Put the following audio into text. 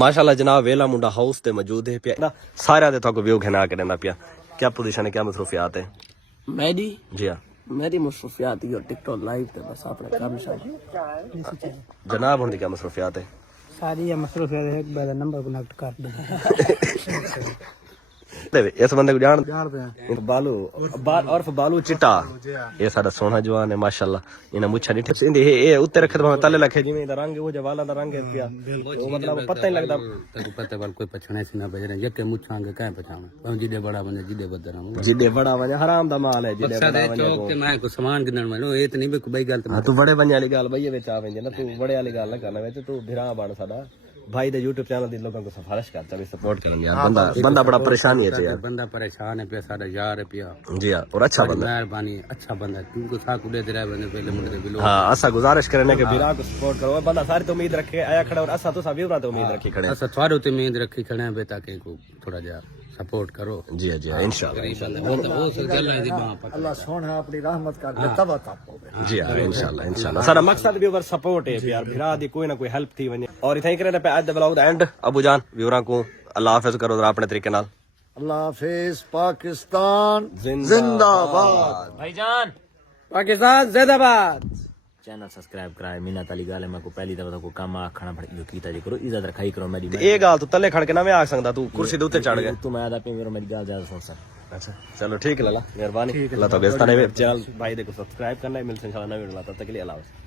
माशाल्लाह जनाब वेला मुंडा हाउस ते मौजूद है पिया सारे दे तक व्यू घना के देना पिया क्या पोजीशन है क्या मसरूफियात है मेरी जी हाँ मेरी मसरूफियात ही टिकटॉक लाइव ते बस अपना काम शाम जनाब उनकी क्या मसरूफियात है सारी ये मसरूफियात एक बार नंबर कनेक्ट कर दे इस बंदे को जान बालू और बालू चिट्टा ये साडा सोना जवान है माशाल्लाह इना मुछा नहीं ठिप इंदे ए उत्ते रखे तो तले लखे जिवें दा रंग वो जवाला दा रंग है पिया वो मतलब पता ही लगदा तको पता वाल कोई पछणे से ना बजने यके मुछांगे काहे पछाना पर जिदे बड़ा बने जिदे बदरा जिदे बड़ा वने हराम दा माल है जिदे बड़ा वने चौक ते मैं को सामान गिनन में ए त नहीं बे कोई गलत तू बड़े बने वाली गल भई विच आवेंगे ना तू बड़े वाली गल ना करना वे तू भिरा बन साडा भाई दे YouTube चैनल दे लोगों को सिफारिश कर चले सपोर्ट करन यार बंदा बड़ा परेशानी है यार बंदा परेशान है पे साडा यार है पिया जी हां और अच्छा बंदा मेहरबानी अच्छा बंदा तुमको साथ दे दे रहा बंदे पहले मुंडे बिलो हां ऐसा गुजारिश करने के बिरा को सपोर्ट करो बंदा सारी तो उम्मीद रखे आया खड़ा और ऐसा तो सब व्यूरा तो उम्मीद रखी खड़े ऐसा थारो ते उम्मीद रखी खड़े हैं बेटा के को थोड़ा जा सपोर्ट करो जी हां इंशाल्लाह वो सब गल है दी बां पर अल्लाह सोना अपनी रहमत कर दे तब तब जी हां इंशाल्लाह सारा मकसद भी ओवर सपोर्ट है यार भिरा दी कोई ना कोई हेल्प थी वने और इथे करे पे आज द ब्लॉग दा एंड अबू जान व्यूरा को अल्लाह हाफिज करो जरा अपने तरीके नाल अल्लाह हाफिज पाकिस्तान जिंदाबाद भाईजान पाकिस्तान जिंदाबाद चैनल सब्सक्राइब कराए मिन्नत वाली गल है मैं को पहली दफा को काम आखना पड़ जो कीता जी करो इज्जत रखाई करो मेरी ए गाल तू तले खड़ के ना मैं आ सकदा तू कुर्सी दे उत्ते चढ़ गया तू मैं आदा पे मेरी गल ज्यादा सुन सक अच्छा चलो ठीक है लाला मेहरबानी अल्लाह तो बेस्ता ने चैनल भाई देखो सब्सक्राइब करना है मिलते हैं इंशाल्लाह नए वीडियो तब तक के लिए अल्लाह हाफिज